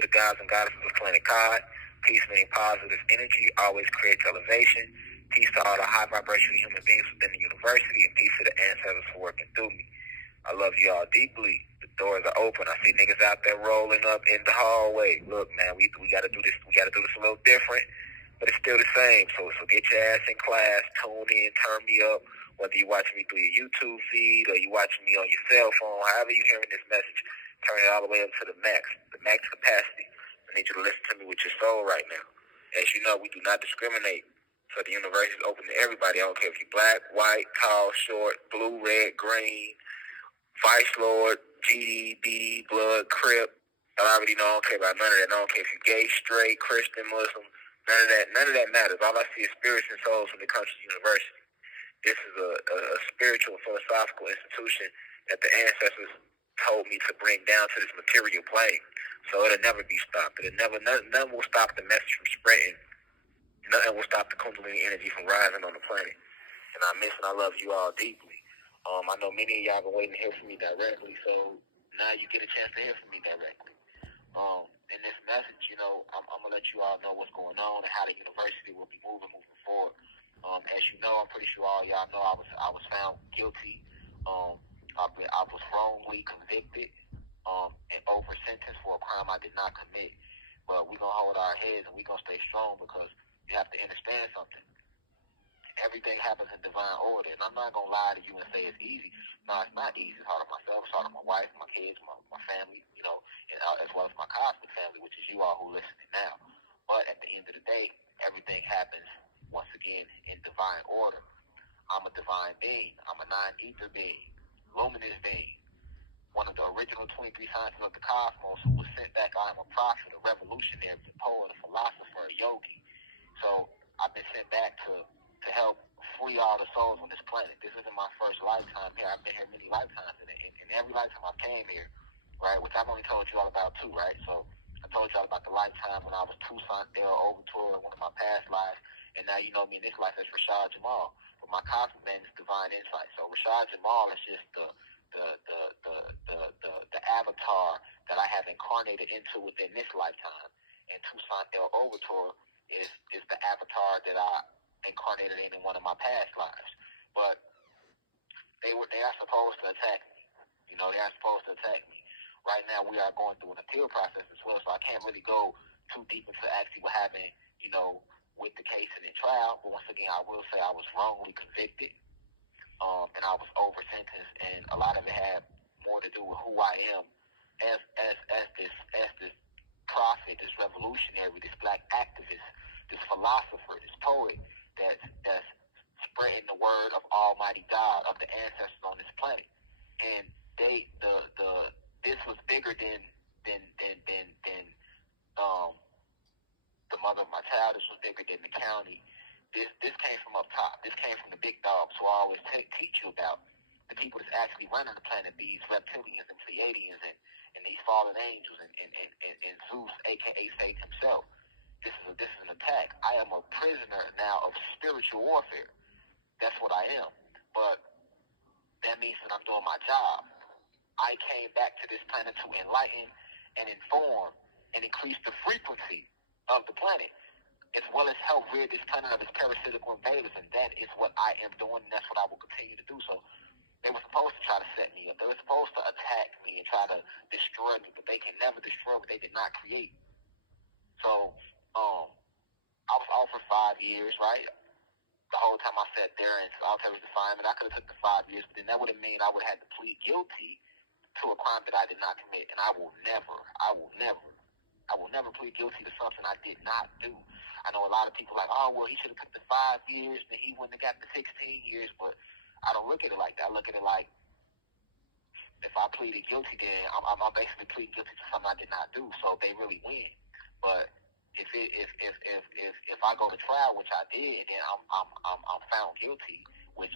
to the gods and goddesses of planet God. Peace meaning positive energy, always creates elevation. Peace to all the high vibrational human beings within the university, and peace to the ancestors for working through me. I love you all deeply. The doors are open. I see niggas out there rolling up in the hallway. Look, man, we gotta do this. We gotta do this a little different, but it's still the same. So get your ass in class, tune in, turn me up. Whether you're watching me through your YouTube feed or you're watching me on your cell phone, however you're hearing this message, turn it all the way up to the max capacity. I need you to listen to me with your soul right now. As you know, we do not discriminate. So the university is open to everybody. I don't care if you're black, white, tall, short, blue, red, green, Vice Lord, GD, Blood, Crip. I already know. I don't care about none of that. I don't care if you're gay, straight, Christian, Muslim. None of that matters. All I see is spirits and souls when it comes to the university. This is a spiritual, philosophical institution that the ancestors told me to bring down to this material plane. So it'll never be stopped. Nothing will stop the message from spreading. Nothing will stop the Kundalini energy from rising on the planet. And I miss and I love you all deeply. I know many of y'all been waiting to hear from me directly, so now you get a chance to hear from me directly. In this message, I'm gonna let you all know what's going on and how the university will be moving forward. As you know, I'm pretty sure all y'all know I was found guilty. I was wrongly convicted and over sentenced for a crime I did not commit. But we're gonna hold our heads and we're gonna stay strong because you have to understand something. Everything happens in divine order, and I'm not gonna lie to you and say it's easy. No, it's not easy. It's hard on myself, it's hard on my wife, my kids, my family, and as well as my cosmic family, which is you all who listening now. But at the end of the day, everything happens once again in divine order. I'm a divine being. I'm a non-ether being, luminous being, one of the original 23 scientists of the cosmos who was sent back. I am a prophet, a revolutionary, a poet, a philosopher, a yogi. So I've been sent back to help free all the souls on this planet. This isn't my first lifetime here. I've been here many lifetimes, and in every lifetime I came here, right, which I've only told you all about two, right? So I told you all about the lifetime when I was Toussaint Overture in one of my past lives, and now you know me in this life as Rashad Jamal. But my cosmic name is Divine Insight. So Rashad Jamal is just the avatar that I have incarnated into within this lifetime, and Toussaint Overture is the avatar that I incarnated in one of my past lives. But they are supposed to attack me. They are supposed to attack me. Right now we are going through an appeal process as well, so I can't really go too deep into actually what happened, with the case and the trial. But once again, I will say I was wrongly convicted, and I was over sentenced, and a lot of it had more to do with who I am as this prophet, this revolutionary, this black activist, this philosopher, this poet that's spreading the word of Almighty God, of the ancestors on this planet. And this was bigger than the mother of my child. This was bigger than the county. This came from up top. This came from the big dogs who I always teach you about, the people that's actually running the planet, these reptilians and Pleiadians and these fallen angels and Zeus, aka Satan himself. This is an attack. I am a prisoner now of spiritual warfare. That's what I am. But that means that I'm doing my job. I came back to this planet to enlighten and inform and increase the frequency of the planet, as well as help rid this planet of its parasitical invaders, and that is what I am doing, and that's what I will continue to do. So they were supposed to try to set me up. They were supposed to attack me and try to destroy me, but they can never destroy what they did not create. So I was offered 5 years, right? The whole time I sat there and solitary confinement, I could have took the 5 years, but then that would have meant I would have had to plead guilty to a crime that I did not commit, and I will never plead guilty to something I did not do. I know a lot of people like, oh, well, he should have took the 5 years, and he wouldn't have got the 16 years, but I don't look at it like that. I look at it like, if I pleaded guilty, then I'm basically pleading guilty to something I did not do, so they really win. But if I go to trial, which I did, and then I'm found guilty, which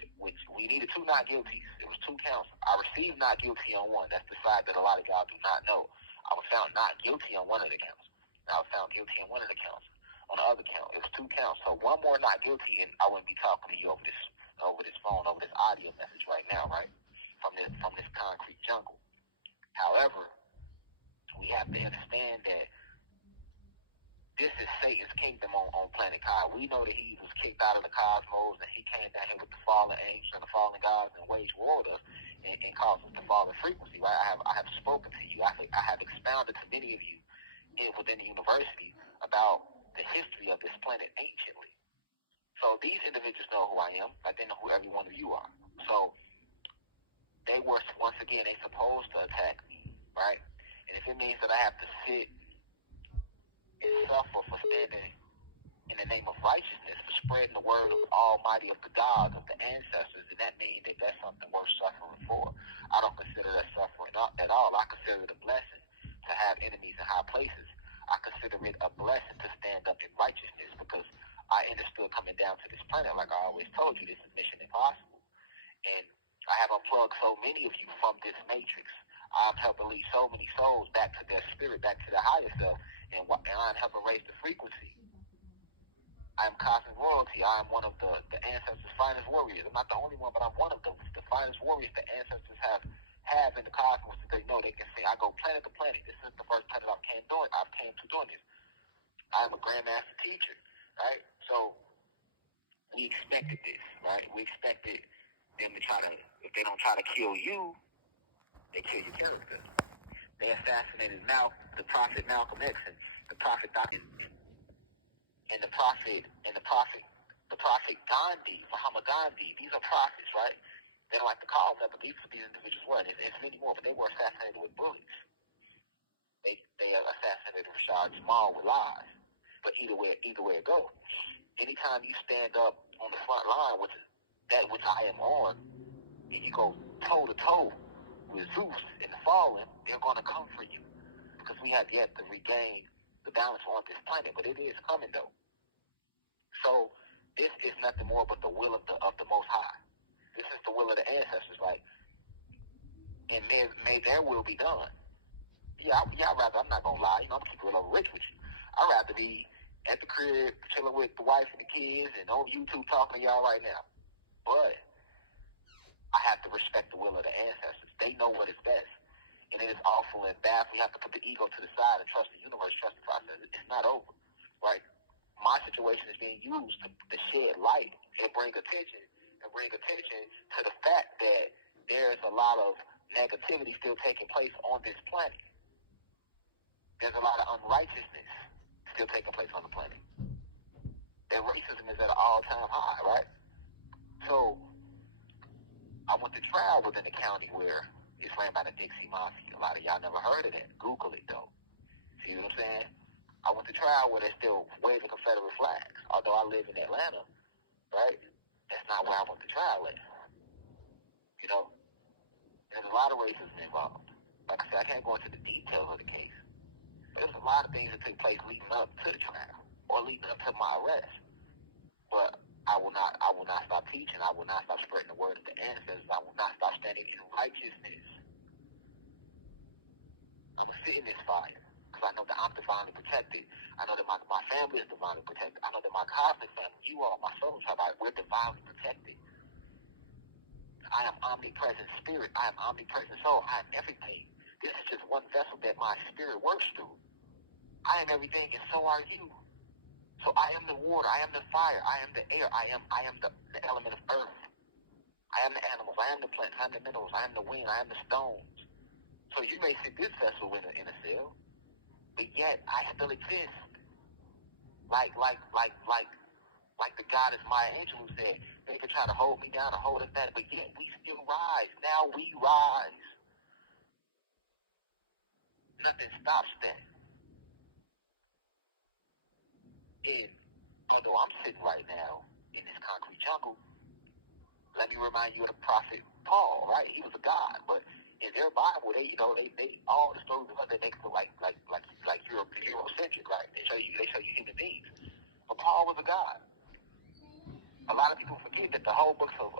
we needed 2 not guilties. It was 2 counts. I received not guilty on one. That's the side that a lot of y'all do not know. I was found not guilty on one of the counts. And I was found guilty on one of the counts. On the other count, it was 2 counts. So one more not guilty, and I wouldn't be talking to you over this phone, over this audio message right now, right? From this concrete jungle. However, we have to understand that this is Satan's kingdom on planet Kai. We know that he was kicked out of the cosmos and he came down here with the fallen angels and the fallen gods and waged war with us and caused us to fall in frequency, right? I have spoken to you. I have expounded to many of you within the university about the history of this planet anciently. So these individuals know who I am, like they know who every one of you are. So they were, once again, they supposed to attack me, right? And if it means that I have to sit and suffer for standing in the name of righteousness, for spreading the word of the Almighty, of the God, of the ancestors, then that means that that's something worth suffering for. I don't consider that suffering at all. I consider it a blessing to have enemies in high places. I consider it a blessing to stand up in righteousness, because I understood coming down to this planet, like I always told you, this is mission impossible. And I have unplugged so many of you from this matrix. I'm helping lead so many souls back to their spirit, back to their higher self, and I'm helping raise the frequency. I am cosmic royalty. I am one of the ancestors' finest warriors. I'm not the only one, but I'm one of the finest warriors the ancestors have in the cosmos. That they know they can say, I go planet to planet. This is the first planet I've came to doing this. I am a grandmaster teacher, right? So we expected this, right? We expected them to try to, if they don't try to kill you, they kill your character. They assassinated the prophet Malcolm X and the prophet Dr. and the prophet Gandhi, Muhammad Gandhi. These are prophets, right? They don't like to call them that, but these individuals were, and it's many more, but they were assassinated with bullets. They assassinated Rashad Jamal with lies. But either way it goes. Anytime you stand up on the front line with that which I am on, and you go toe to toe with Zeus and the fallen, they're going to come for you, because we have yet to regain the balance on this planet, but it is coming though. So this is nothing more but the will of the Most High. This is the will of the ancestors, like, and may their will be done. I'd rather, I'm not gonna lie, I'm gonna keep it real rich with you. I'd rather be at the crib chilling with the wife and the kids and on YouTube talking to y'all right now. But I have to respect the will of the ancestors. They know what is best. And it is awful and bad. We have to put the ego to the side and trust the universe, trust the process. It's not over, right? My situation is being used to shed light and bring attention to the fact that there's a lot of negativity still taking place on this planet. There's a lot of unrighteousness still taking place on the planet. That racism is at an all-time high, right? So I went to trial within the county where it's ran by the Dixie Mafia. A lot of y'all never heard of that. Google it, though. See what I'm saying? I went to trial where they're still waving Confederate flags. Although I live in Atlanta, right? That's not where I went to trial at. You know? There's a lot of racism involved. Like I said, I can't go into the details of the case. But there's a lot of things that took place leading up to the trial or leading up to my arrest. But I will not stop teaching. I will not stop spreading the word of the ancestors. I will not stop standing in righteousness. I'm going to sit in this fire because I know that I'm divinely protected. I know that my family is divinely protected. I know that my cosmic family, you all, my soul tribe, we're divinely protected. I am omnipresent spirit. I am omnipresent soul. I am everything. This is just one vessel that my spirit works through. I am everything, and so are you. So I am the water. I am the fire. I am the air. I am the element of earth. I am the animals. I am the plants. I am the minerals. I am the wind. I am the stones. So you may see this vessel in a cell, but yet I still exist. Like the goddess Maya Angelou said, they could try to hold me down or hold us back, but yet we still rise. Now we rise. Nothing stops that. And although I'm sitting right now in this concrete jungle, let me remind you of the prophet Paul, right? He was a god, but in their Bible, they all the stories of they make it like Eurocentric, right? They show you human beings. But Paul was a god. A lot of people forget that the whole books of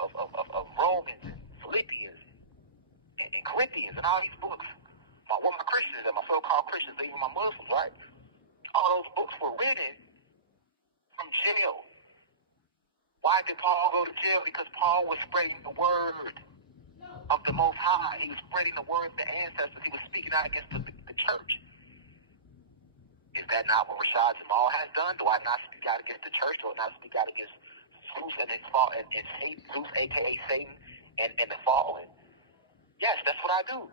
Romans and Philippians and Corinthians and all these books, my Christians and my so-called Christians, even my Muslims, right? All those books were written from jail. Why did Paul go to jail? Because Paul was spreading the word of the Most High. He was spreading the word of the ancestors. He was speaking out against the church. Is that not what Rashad Jamal has done? Do I not speak out against the church? Do I not speak out against Zeus and his fall and Satan, Zeus, aka Satan, and the fallen? Yes, that's what I do.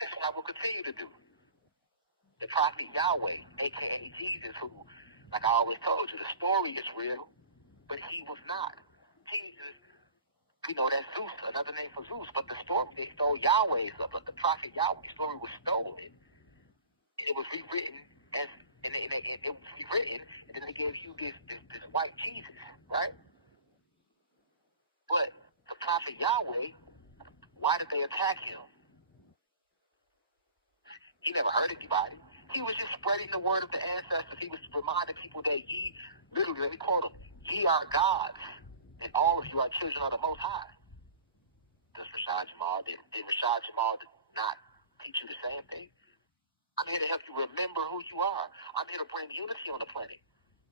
That's what I will continue to do. The prophet Yahweh, aka Jesus, who, like I always told you, the story is real, but he was not. Jesus, that's Zeus, another name for Zeus, but the story, they stole Yahweh's, but the prophet Yahweh's story was stolen. It was rewritten and it was rewritten, and then they gave you this white Jesus, right? But the prophet Yahweh, why did they attack him? He never hurt anybody. He was just spreading the word of the ancestors. He was reminding people that ye, literally, let me quote him, ye are gods, and all of you are children of the Most High. Does Rashad Jamal, did Rashad Jamal not teach you the same thing? I'm here to help you remember who you are. I'm here to bring unity on the planet.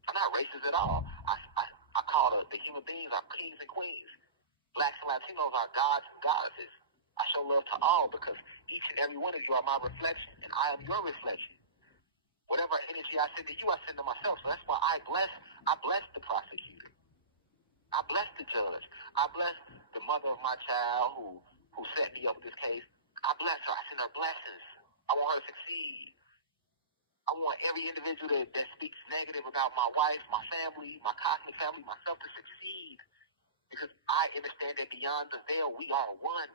I'm not racist at all. I call the human beings our kings and queens. Blacks and Latinos are gods and goddesses. I show love to all because each and every one of you are my reflection, and I am your reflection. Whatever energy I send to you, I send to myself. So that's why I bless the prosecutor. I bless the judge. I bless the mother of my child who set me up with this case. I bless her. I send her blessings. I want her to succeed. I want every individual that speaks negative about my wife, my family, my cosmic family, myself to succeed. Because I understand that beyond the veil, we are one.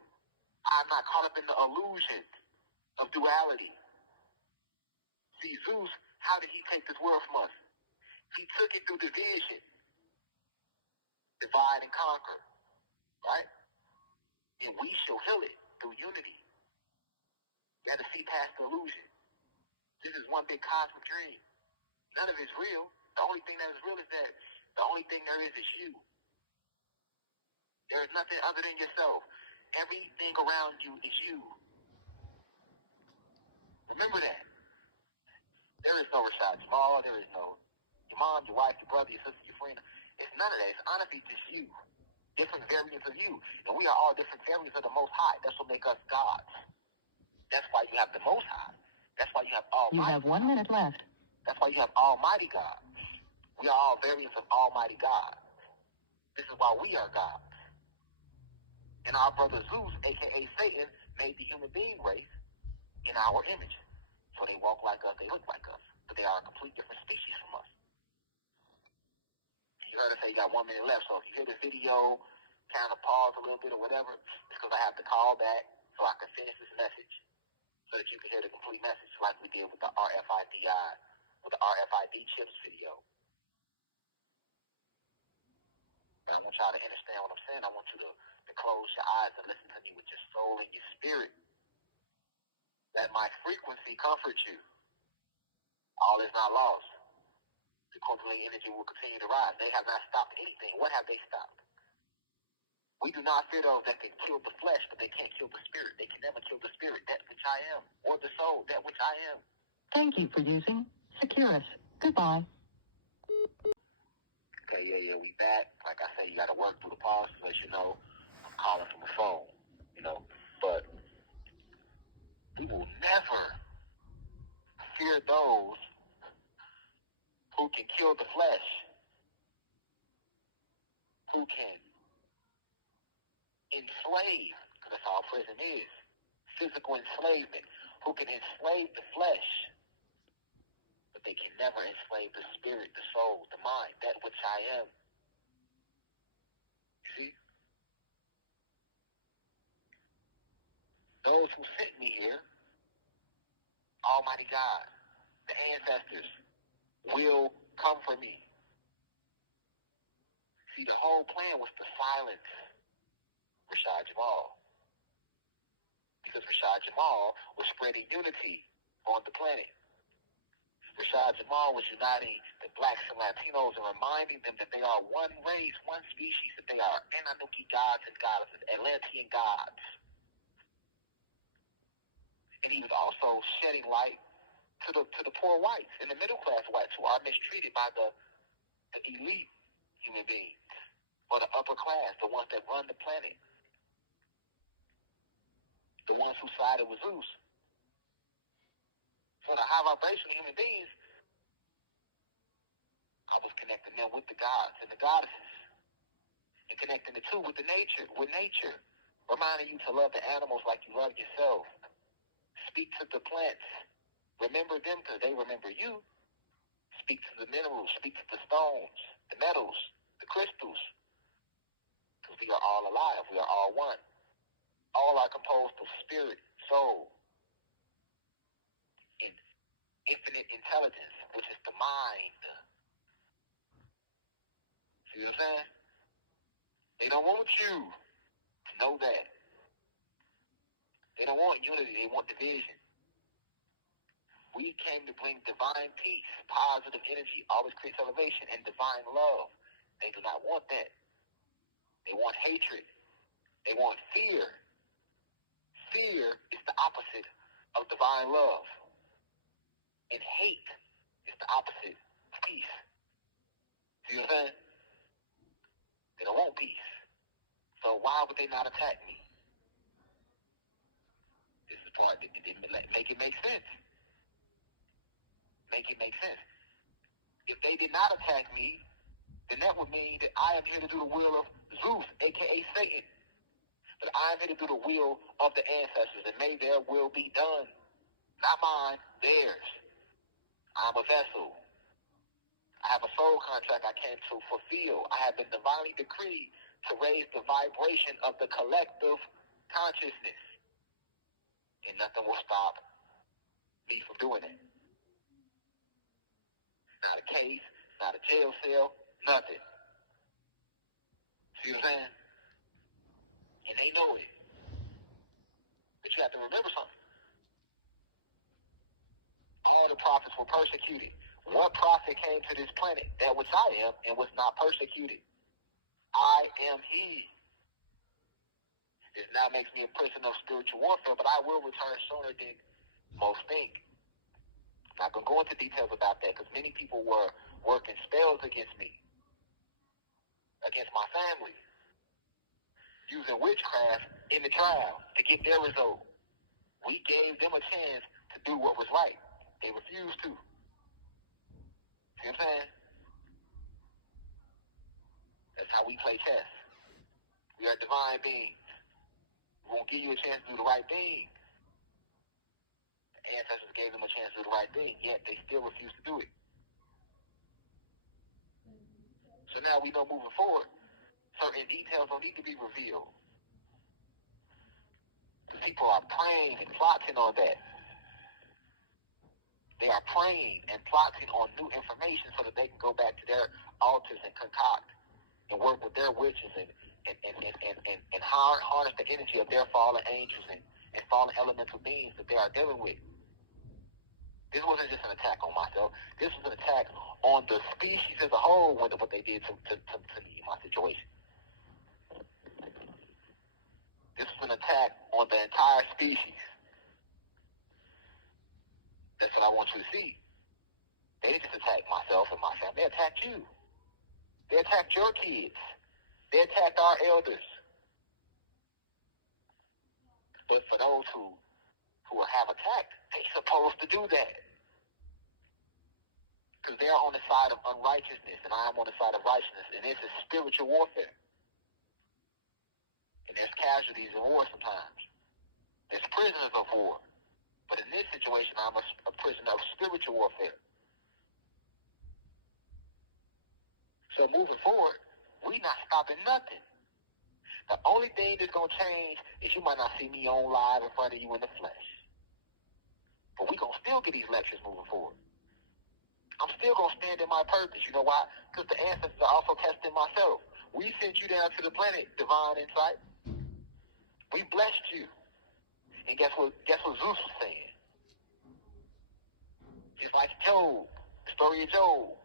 I'm not caught up in the illusion of duality. See, Zeus, how did he take this world from us? He took it through division. Divide and conquer. Right? And we shall heal it through unity. You have to see past the illusion. This is one big cosmic dream. None of it's real. The only thing that is real is that the only thing there is you. There is nothing other than yourself. Everything around you is you. Remember that. There is no Rashad Jamal. There is no your mom, your wife, your brother, your sister, your friend. It's none of that. It's honestly just you. Different variants of you. And we are all different variants of the Most High. That's what makes us gods. That's why you have the Most High. That's why you have Almighty. You have 1 minute left. That's why you have Almighty God. We are all variants of Almighty God. This is why we are gods. And our brother Zeus, a.k.a. Satan, made the human being race in our image. So they walk like us, they look like us. But they are a complete different species from us. You heard us say you got 1 minute left, so if you hear the video, kind of pause a little bit or whatever, it's because I have to call back so I can finish this message so that you can hear the complete message like we did with the RFID chips video. But I want y'all to understand what I'm saying. I want you to close your eyes and listen to me with your soul and your spirit. Let my frequency comfort you. All is not lost. The quantum energy will continue to rise. They have not stopped anything. What have they stopped? We do not fear those that can kill the flesh, but they can't kill the spirit. They can never kill the spirit, that which I am, or the soul, that which I am. Thank you for using Securus. Goodbye. Okay, yeah, we back. Like I say, you got to work through the pause to let you know I'm calling from a phone, But we will never fear those who can kill the flesh, who can enslave, because that's all prison is, physical enslavement, who can enslave the flesh, but they can never enslave the spirit, the soul, the mind, that which I am. You see? Those who sent me here, Almighty God, the ancestors, will come for me. See, the whole plan was to silence Rashad Jamal. Because Rashad Jamal was spreading unity on the planet. Rashad Jamal was uniting the blacks and Latinos and reminding them that they are one race, one species, that they are Anunnaki gods and goddesses, Atlantean gods. And he was also shedding light to the poor whites and the middle class whites who are mistreated by the elite human beings, or the upper class, the ones that run the planet, the ones who sided with Zeus. So the high vibrational human beings, I was connecting them with the gods and the goddesses, and connecting the two with nature, reminding you to love the animals like you love yourself. Speak to the plants. Remember them because they remember you. Speak to the minerals. Speak to the stones, the metals, the crystals. Because we are all alive. We are all one. All are composed of spirit, soul, and infinite intelligence, which is the mind. See what I'm saying? They don't want you to know that. They don't want unity. They want division. We came to bring divine peace, positive energy, always creates elevation, and divine love. They do not want that. They want hatred. They want fear. Fear is the opposite of divine love. And hate is the opposite of peace. See what I'm saying? They don't want peace. So why would they not attack me? This is part that make it make sense. Make it make sense. If they did not attack me, then that would mean that I am here to do the will of Zeus, a.k.a. Satan. But I am here to do the will of the ancestors, and may their will be done. Not mine, theirs. I'm a vessel. I have a soul contract I came to fulfill. I have been divinely decreed to raise the vibration of the collective consciousness. And nothing will stop me from doing it. Not a case, not a jail cell, nothing. See what I'm saying? And they know it. But you have to remember something. All the prophets were persecuted. What prophet came to this planet, that which I am, and was not persecuted? I am he. This now makes me a prisoner of spiritual warfare, but I will return sooner than most think. I'm not going to go into details about that because many people were working spells against me, against my family, using witchcraft in the trial to get their result. We gave them a chance to do what was right. They refused to. See what I'm saying? That's how we play chess. We are divine beings. We won't give you a chance to do the right thing. The ancestors gave them a chance to do the right thing, yet they still refuse to do it. So now we know moving forward, certain details don't need to be revealed. The people are praying and plotting on that. They are praying and plotting on new information so that they can go back to their altars and concoct and work with their witches and harness the energy of their fallen angels and fallen elemental beings that they are dealing with. This wasn't just an attack on myself. This was an attack on the species as a whole with what they did to me in my situation. This was an attack on the entire species. That's what I want you to see. They didn't just attack myself and my family. They attacked you. They attacked your kids. They attacked our elders. But for those who have attacked, they're supposed to do that. Because they're on the side of unrighteousness, and I am on the side of righteousness. And this is spiritual warfare. And there's casualties in war sometimes. There's prisoners of war. But in this situation, I'm a prisoner of spiritual warfare. So moving forward, we not stopping nothing. The only thing that's going to change is you might not see me on live in front of you in the flesh. But we going to still get these lectures moving forward. I'm still going to stand in my purpose. You know why? Because the ancestors are also testing myself. We sent you down to the planet, divine insight. We blessed you. And guess what Zeus was saying? Just like Job, the story of Job.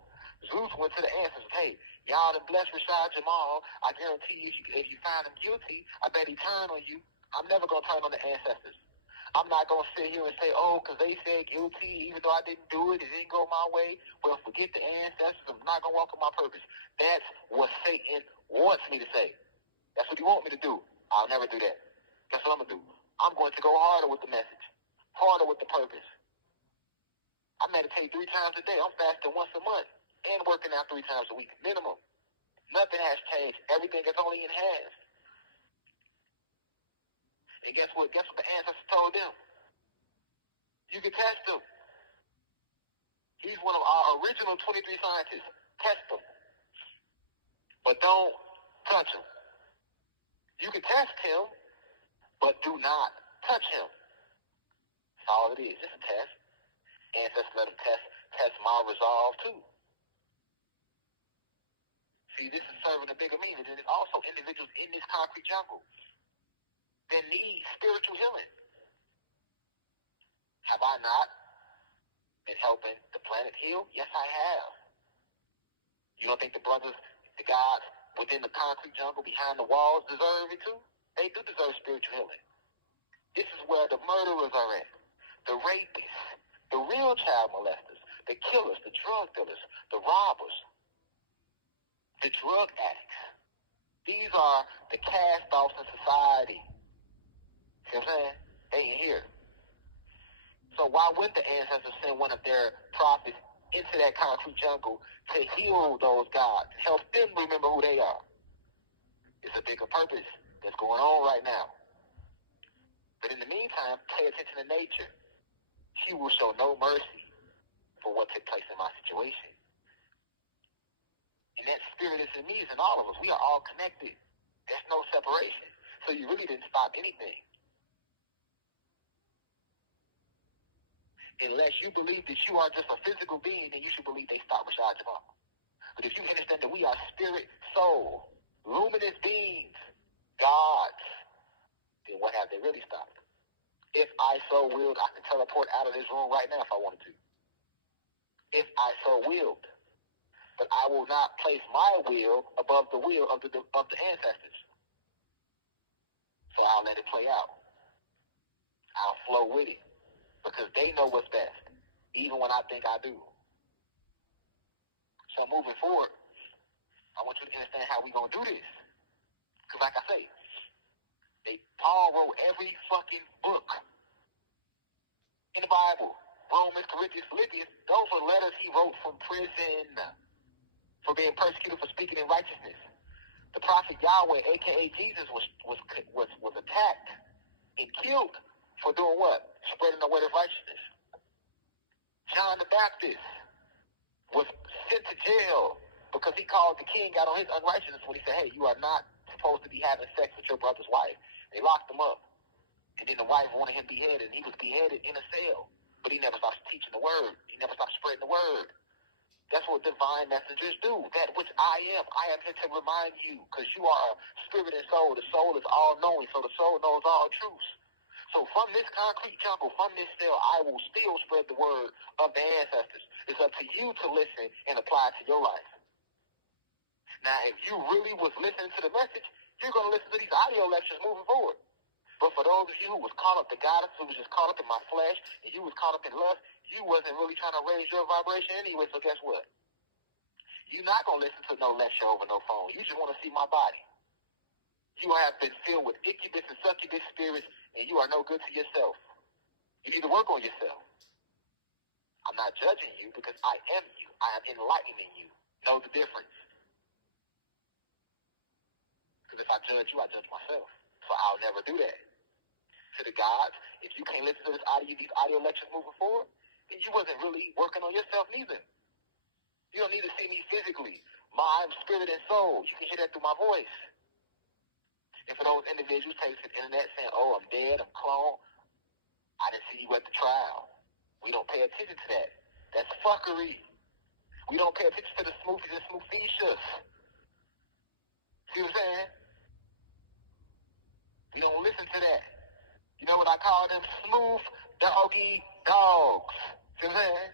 Zeus went to the ancestors, hey, y'all done blessed Rashad Jamal. I guarantee you, if you find him guilty, I bet he turn on you. I'm never going to turn on the ancestors. I'm not going to sit here and say, oh, because they said guilty, even though I didn't do it, it didn't go my way. Well, forget the ancestors. I'm not going to walk in my purpose. That's what Satan wants me to say. That's what he wants me to do. I'll never do that. That's what I'm going to do. I'm going to go harder with the message, harder with the purpose. I meditate 3 times a day. I'm fasting once a month and working out 3 times a week, minimum. Nothing has changed. Everything is only enhanced. And guess what? Guess what the ancestors told them? You can test him. He's one of our original 23 scientists. Test him. But don't touch him. You can test him, but do not touch him. That's all it is. Just a test. Ancestors let him test my resolve too. See, this is serving a bigger meaning. And there's also individuals in this concrete jungle that need spiritual healing. Have I not been helping the planet heal? Yes, I have. You don't think the brothers, the gods within the concrete jungle behind the walls deserve it too? They do deserve spiritual healing. This is where the murderers are at, the rapists, the real child molesters, the killers, the drug dealers, the robbers, the drug addicts. These are the cast-offs in society. See what I'm saying? They ain't here. So why would the ancestors send one of their prophets into that concrete jungle to heal those gods, help them remember who they are? It's a bigger purpose that's going on right now. But in the meantime, pay attention to nature. She will show no mercy for what took place in my situation. And that spirit is in me, is in all of us. We are all connected. There's no separation. So you really didn't stop anything. Unless you believe that you are just a physical being, then you should believe they stopped Rashad Jamal. But if you understand that we are spirit, soul, luminous beings, gods, then what have they really stopped? If I so willed, I can teleport out of this room right now if I wanted to. If I so willed. But I will not place my will above the will of the ancestors. So I'll let it play out. I'll flow with it. Because they know what's best, even when I think I do. So moving forward, I want you to understand how we're going to do this. Because like I say, Paul wrote every fucking book in the Bible. Romans, Corinthians, Philippians, those were letters he wrote from prison for being persecuted for speaking in righteousness. The prophet Yahweh, a.k.a. Jesus, was attacked and killed for doing what? Spreading the word of righteousness. John the Baptist was sent to jail because he called the king out on his unrighteousness when he said, hey, you are not supposed to be having sex with your brother's wife. They locked him up. And then the wife wanted him beheaded, and he was beheaded in a cell. But he never stopped teaching the word. He never stopped spreading the word. That's what divine messengers do. That which I am here to remind you, because you are a spirit and soul. The soul is all-knowing, so the soul knows all truths. So from this concrete jungle, from this cell, I will still spread the word of the ancestors. It's up to you to listen and apply it to your life. Now, if you really was listening to the message, you're going to listen to these audio lectures moving forward. But for those of you who was caught up to goddess, who was just caught up in my flesh, and you was caught up in lust, you wasn't really trying to raise your vibration anyway, so guess what? You're not going to listen to no lecture over no phone. You just want to see my body. You have been filled with incubus and succubus spirits, and you are no good to yourself. You need to work on yourself. I'm not judging you because I am you. I am enlightening you. Know the difference. Because if I judge you, I judge myself. So I'll never do that. To the gods, if you can't listen to these audio lectures moving forward, then you wasn't really working on yourself neither. You don't need to see me physically. Mind, spirit, and soul. You can hear that through my voice. And for those individuals taking to the internet saying, oh, I'm dead, I'm cloned, I didn't see you at the trial. We don't pay attention to that. That's fuckery. We don't pay attention to the smoothies and smoothicious. See what I'm saying? We don't listen to that. You know what I call them? Smooth doggy dogs. See what I'm saying?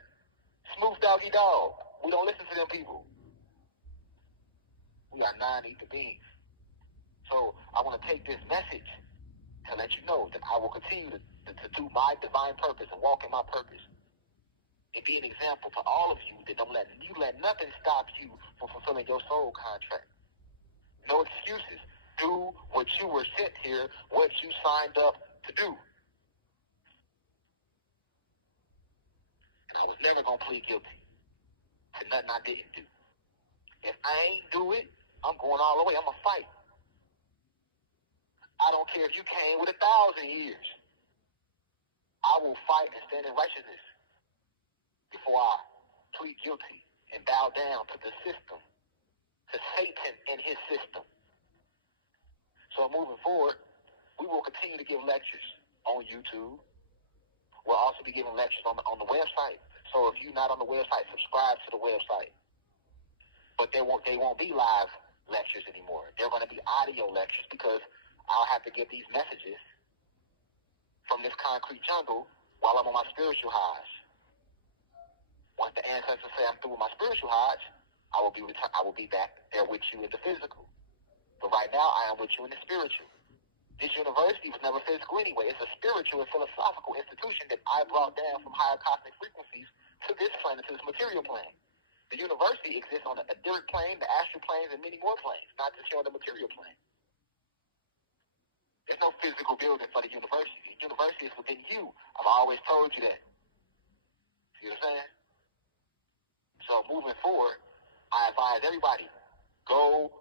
Smooth doggy dog. We don't listen to them people. We are non-ether beings. So I want to take this message to let you know that I will continue to do my divine purpose and walk in my purpose. And be an example to all of you that don't let nothing stop you from fulfilling your soul contract. No excuses. Do what you were sent here, what you signed up to do. And I was never going to plead guilty to nothing I didn't do. If I ain't do it, I'm going all the way. I'm going to fight. I don't care if you came with 1,000 years. I will fight and stand in righteousness before I plead guilty and bow down to the system, to Satan and his system. So moving forward, we will continue to give lectures on YouTube. We'll also be giving lectures on the website. So if you're not on the website, subscribe to the website. But they won't be live lectures anymore. They're going to be audio lectures because I'll have to get these messages from this concrete jungle while I'm on my spiritual highs. Once the ancestors say I'm through with my spiritual highs, I will be back there with you in the physical. But right now, I am with you in the spiritual. This university was never physical anyway. It's a spiritual and philosophical institution that I brought down from higher cosmic frequencies to this planet, to this material plane. The university exists on the etheric plane, the astral planes, and many more planes, not just here on the material plane. There's no physical building for the university. The university is within you. I've always told you that. See what I'm saying? So moving forward, I advise everybody, go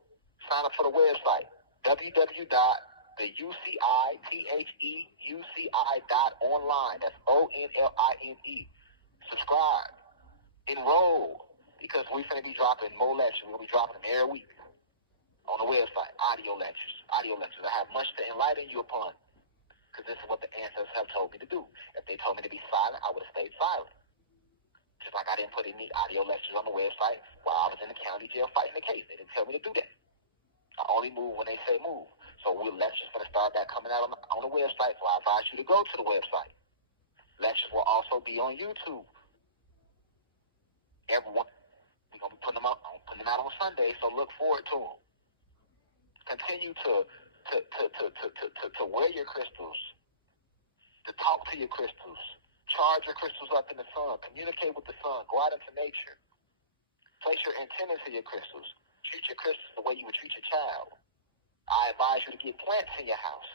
sign up for the website, www.theucitheUCI.online. That's ONLINE. Subscribe. Enroll. Because we're going to be dropping more lectures. We're going to be dropping them every week on the website. Audio lectures. I have much to enlighten you upon. Because this is what the ancestors have told me to do. If they told me to be silent, I would have stayed silent. Just like I didn't put any audio lectures on the website while I was in the county jail fighting the case. They didn't tell me to do that. I only move when they say move. So lectures going to start back coming out on the website. So I advise you to go to the website. Lectures will also be on YouTube. Everyone, we're going to be putting them out on Sunday, so look forward to them. Continue to wear your crystals, to talk to your crystals, charge your crystals up in the sun, communicate with the sun, go out into nature, place your antennas to your crystals, treat your crystals the way you would treat your child. I advise you to get plants in your house.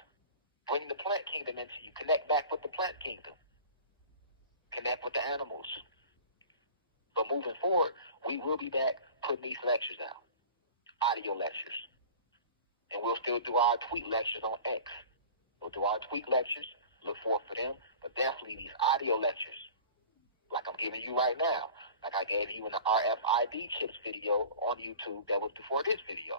Bring the plant kingdom into you. Connect back with the plant kingdom. Connect with the animals. But moving forward, we will be back putting these lectures out, audio lectures. And we'll still do our tweet lectures on X. We'll do our tweet lectures, look forward for them, but definitely these audio lectures, like I'm giving you right now, like I gave you in the RFID chips video on YouTube that was before this video.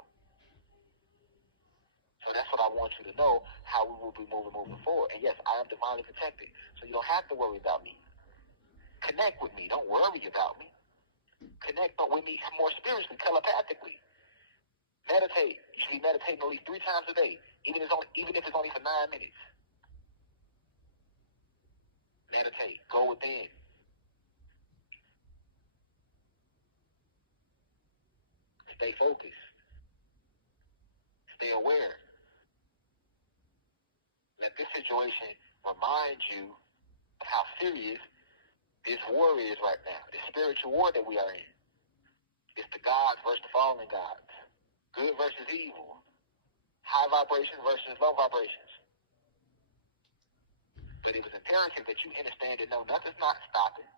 So that's what I want you to know, how we will be moving forward. And yes, I am divinely protected, so you don't have to worry about me. Connect with me. Don't worry about me. Connect with me more spiritually, telepathically. Meditate. You should be meditating at least 3 times a day, even if it's only for 9 minutes. Meditate. Go within. Stay focused. Stay aware. Let this situation remind you of how serious this war is right now, the spiritual war that we are in. It's the gods versus the fallen gods, good versus evil, high vibrations versus low vibrations. But it was imperative that you understand that no, nothing's not stopping.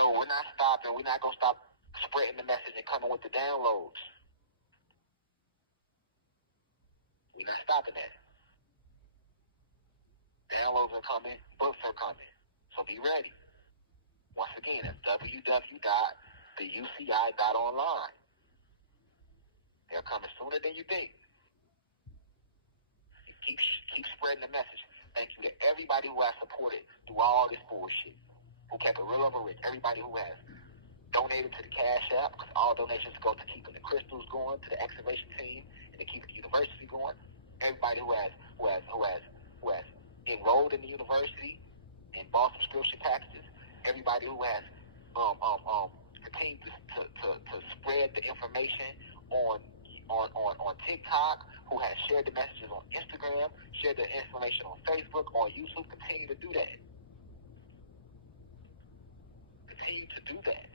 No, we're not stopping. We're not going to stop spreading the message and coming with the downloads. We're not stopping that. Downloads are coming, books are coming. So be ready. Once again, that's www.theuci.online. They're coming sooner than you think. You keep spreading the message. Thank you to everybody who has supported through all this bullshit, who kept it real over rich. Everybody who has donated to the Cash App, because all donations go to keeping the crystals going, to the excavation team, and to keep the university going. Everybody who has enrolled in the university and bought subscription packages. Everybody who has continued to spread the information on TikTok, who has shared the messages on Instagram, shared the information on Facebook, on YouTube. Continue to do that. Continue to do that.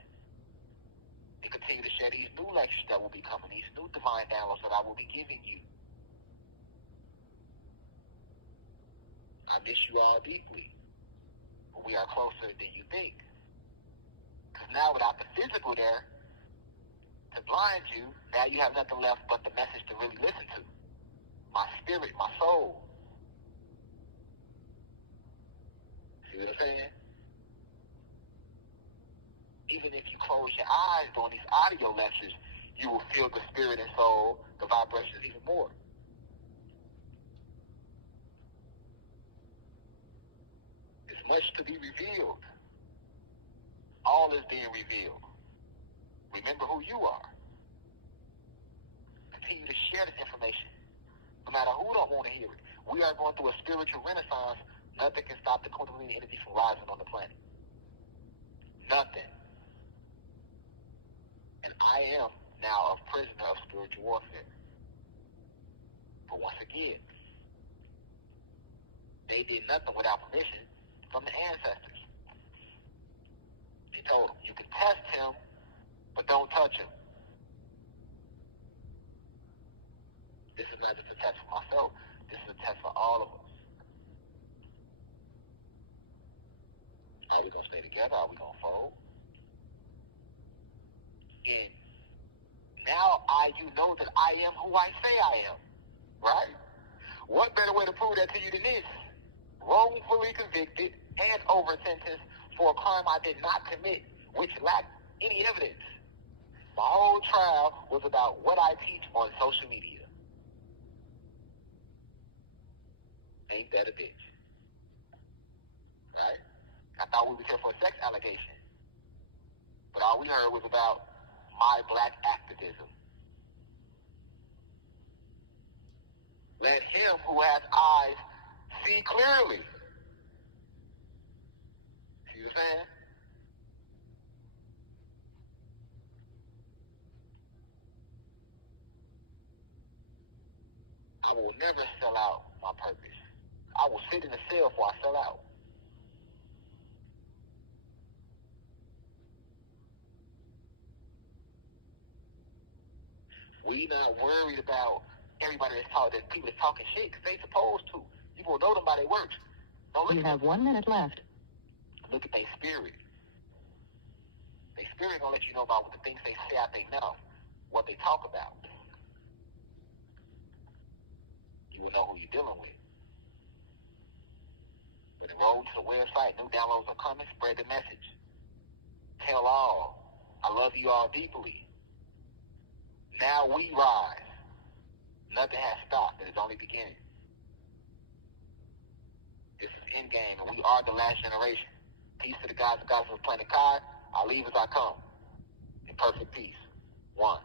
And continue to share these new lectures that will be coming, these new divine downloads that I will be giving you. I miss you all deeply. But we are are closer than you think. Because now without the physical there to blind you, now you have nothing left but the message to really listen to. My spirit, my soul. See what I'm saying? Even if you close your eyes during these audio lectures, you will feel the spirit and soul, the vibrations even more. There's much to be revealed. All is being revealed. Remember who you are. Continue to share this information. No matter who don't want to hear it. We are going through a spiritual renaissance. Nothing can stop the Kundalini energy from rising on the planet. Nothing. And I am now a prisoner of spiritual warfare. But once again, they did nothing without permission from the ancestors. They told them, you can test him, but don't touch him. This is not just a test for myself. This is a test for all of us. Are we going to stay together? Are we going to fold? And now you know that I am who I say I am. Right? What better way to prove that to you than this? Wrongfully convicted and over sentenced for a crime I did not commit, which lacked any evidence. My whole trial was about what I teach on social media. Ain't that a bitch? Right? I thought we were here for a sex allegation. But all we heard was about my black activism. Let him who has eyes see clearly. See what I'm saying? I will never sell out my purpose. I will sit in the cell before I sell out. We not worried about everybody that's talking, that people that's talking shit, because they supposed to. You will know them by their works. You have 1 minute left. Look at their spirit. Their spirit gonna let you know about what the things they say out they mouth, what they talk about. You will know who you're dealing with. But enroll to the website. New downloads are coming. Spread the message. Tell all. I love you all deeply. Now we rise. Nothing has stopped. It is only beginning. This is endgame, and we are the last generation. Peace to the gods and goddesses of planet Kai. I leave as I come. In perfect peace. 1.